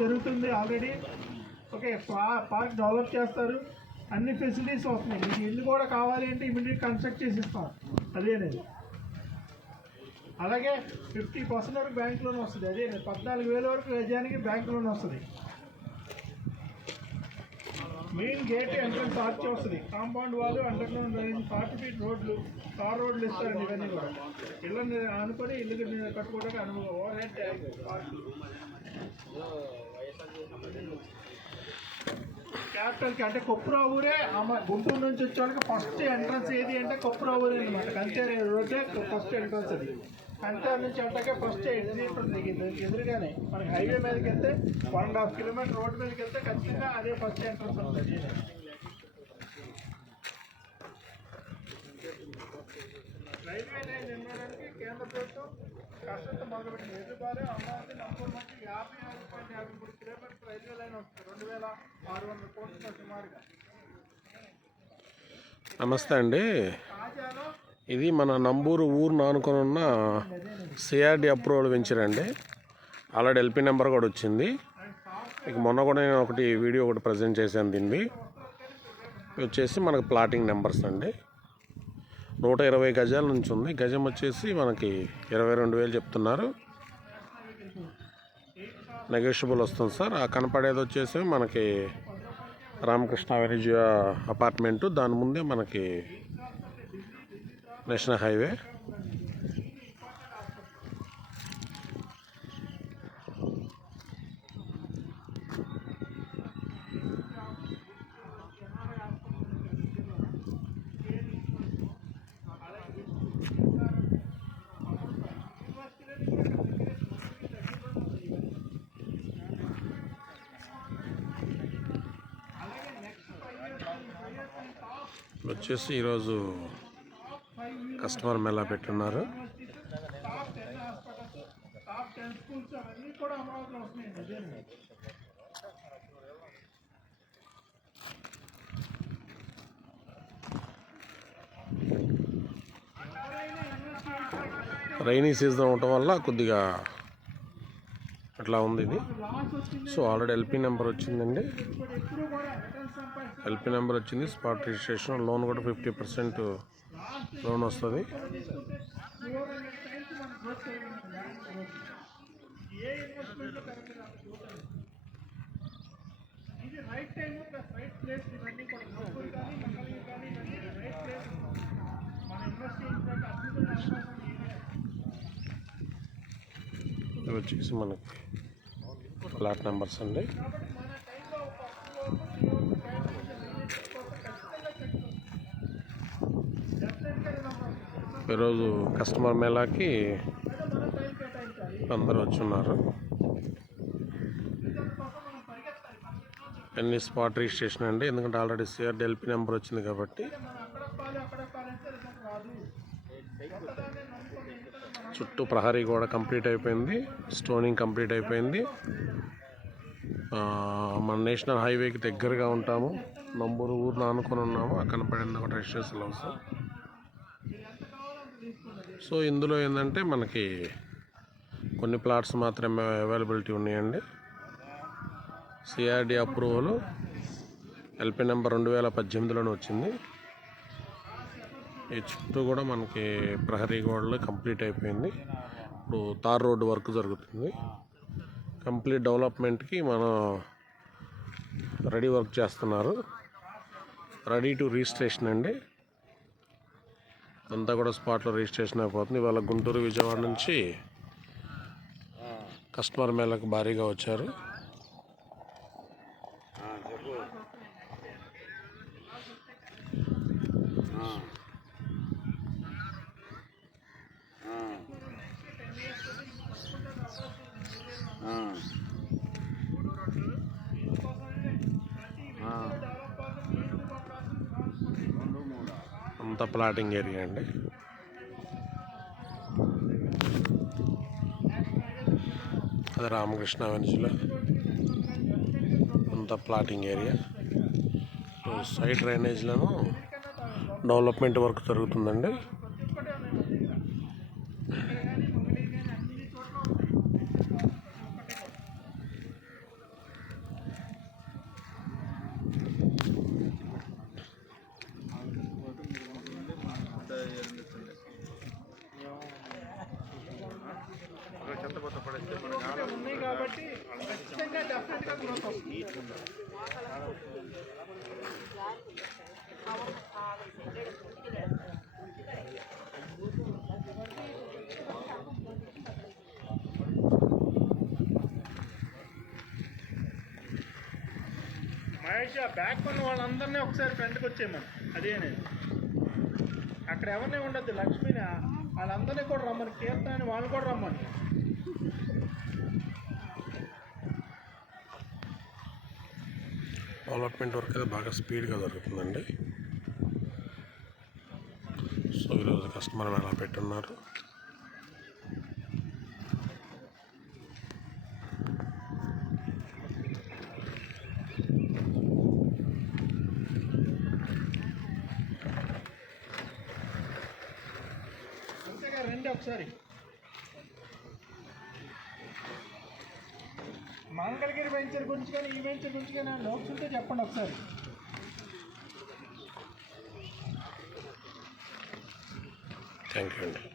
జరుగుతుంది already. Okay, park develop చేస్తారు, అన్ని ఫెసిలిటీస్ వస్తున్నాయి. మీకు ఇల్లు కూడా కావాలి అంటే ఇమీడియట్ కన్స్ట్రక్ట్ చేసి ఇస్తాం. అదేనేది. అలాగే 50% వరకు బ్యాంక్ లోన్ వస్తుంది. అదే 14,000 వరకు గజానికి బ్యాంక్ లోన్ వస్తుంది. మెయిన్ గేట్ ఎంట్రన్స్ ఆర్చ్ వస్తుంది, కాంపౌండ్ వాళ్ళు, అండర్గ్రౌండ్ డ్రైనేజ్, 40 ఫీట్ రోడ్లు, తార్ రోడ్లు ఇస్తారండి. ఇవన్నీ కూడా ఇళ్ళని అనుకొని ఇల్లు కట్టుకోవడానికి అనుభవం. ఓవర్ హెడ్ ట్యాంక్, క్యాపిటల్కి అంటే కొప్పురా ఊరే. గుంటూరు నుంచి వచ్చేవాళ్ళకి ఫస్ట్ ఎంట్రన్స్ ఏది అంటే కొప్పురా ఊరే అనమాట. కంచేరి రోడ్డే ఫస్ట్ ఎంట్రన్స్. అది కంచేరి నుంచి అంటాకే ఫస్ట్ ఎగ్జిట్ ఉంది. ఎదురుగానే మనకి హైవే మీదకి వెళ్తే 1.5 కిలోమీటర్ రోడ్ మీదకి వెళ్తే ఖచ్చితంగా అదే ఫస్ట్ ఎంట్రన్స్ ఉంటుంది. రైల్వే లైన్ నిర్మాణానికి కేంద్ర ప్రభుత్వం కష్టంతో మొదలుపెట్టింది. ఎదురుబారు అమరావతి నంబూరు మధ్య 56.53 కిలోమీటర్ రైల్వే లైన్ వస్తుంది. 2,600 కోట్లతో సుమారుగా. నమస్తే అండి, ఇది మన నంబూరు ఊరు ఆనుకొని ఉన్న సిఆర్డి అప్రూవల్ వెంచర్ అండి. ఆల్రెడీ ఎల్పి నెంబర్ కూడా వచ్చింది. ఇక మొన్న కూడా నేను వీడియో ఒకటి ప్రజెంట్ చేశాను. దీన్ని వచ్చేసి మనకు ప్లాటింగ్ నెంబర్స్ అండి. 120 గజాల నుంచి ఉంది. గజం వచ్చేసి మనకి 22,000 చెప్తున్నారు. నెగోషియబుల్ వస్తుంది సార్. ఆ కనపడేది వచ్చేసి మనకి రామకృష్ణ అవెన్యూ అపార్ట్మెంటు, దాని ముందే మనకి నేషనల్ హైవే. వచ్చేసి ఈరోజు కస్టమర్ మేళా పెట్టున్నారు. రైనీ సీజన్ అవటం వల్ల కొద్దిగా అట్లా ఉంది ఇది. సో ఆల్రెడీ ఎల్పి నెంబర్ వచ్చిందండి. ఎల్పి నెంబర్ వచ్చింది, స్పాట్ రిజిస్ట్రేషన్, లోన్ కూడా 50% లోన్ వస్తుంది. ఇవి వచ్చేసి మనకి ఫ్లాట్ నెంబర్స్ అండి. ఈరోజు కస్టమర్ మేళాకి అందరూ వచ్చున్నారు. అన్ని స్పాట్ రిజిస్ట్రేషన్ అండి, ఎందుకంటే ఆల్రెడీ సిఆర్డి ఎల్పి నెంబర్ వచ్చింది కాబట్టి. చుట్టూ ప్రహరీ కూడా కంప్లీట్ అయిపోయింది, స్టోనింగ్ కంప్లీట్ అయిపోయింది. మన నేషనల్ హైవేకి దగ్గరగా ఉంటాము, నంబూరు ఊరిని ఆనుకొని ఉన్నాము. అక్కడ పడిన ఒక రెసిడెన్షియల్ హౌస్. సో ఇందులో ఏంటంటే మనకి కొన్ని ప్లాట్స్ మాత్రమే అవైలబిలిటీ ఉన్నాయండి. సిఆర్డి అప్రూవల్ ఎల్పి నెంబర్ 2018లోనే వచ్చింది. ఈ చుట్టూ కూడా మనకి ప్రహరీ గోడలు కంప్లీట్ అయిపోయింది. ఇప్పుడు తార్ రోడ్డు వర్క్ జరుగుతుంది. కంప్లీట్ డెవలప్మెంట్కి మనం రెడీ వర్క్ చేస్తున్నారు. రెడీ టు రిజిస్ట్రేషన్ అండి. అంతా కూడా స్పాట్లో రిజిస్ట్రేషన్ అయిపోతుంది. ఇవాళ గుంటూరు, విజయవాడ నుంచి కస్టమర్ మేళకు భారీగా వచ్చారు. అంతా ప్లాటింగ్ ఏరియా అండి. అది రామకృష్ణ అవెన్యూలో అంతా ప్లాటింగ్ ఏరియా. సైడ్ డ్రైనేజ్లను డెవలప్మెంట్ వర్క్ జరుగుతుందండి. ఖచ్చితంగా డెఫినెట్గా గ్రోత్ వస్తుంది. మహేష్ బ్యాక్ ఉన్న వాళ్ళందరినీ ఒకసారి ఫ్రంట్కి వచ్చేయమని. అదే నేను అక్కడ ఎవరిని ఉండద్దు, లక్ష్మిని వాళ్ళందరినీ కూడా రమ్మని, కీర్తనని వాళ్ళు కూడా రమ్మని. డెవలప్మెంట్ వర్క్ అయితే బాగా స్పీడ్గా జరుగుతుందండి. సో ఈరోజు కస్టమర్ ఎలా పెట్టున్నారు. అంతేగా రండి ఒకసారి. మంగళగిరి వెంచర్ గురించి కానీ ఈ వెంచర్ గురించి కానీ నోట్స్ ఉంటే చెప్పండి ఒకసారి. థ్యాంక్ యూ అండి.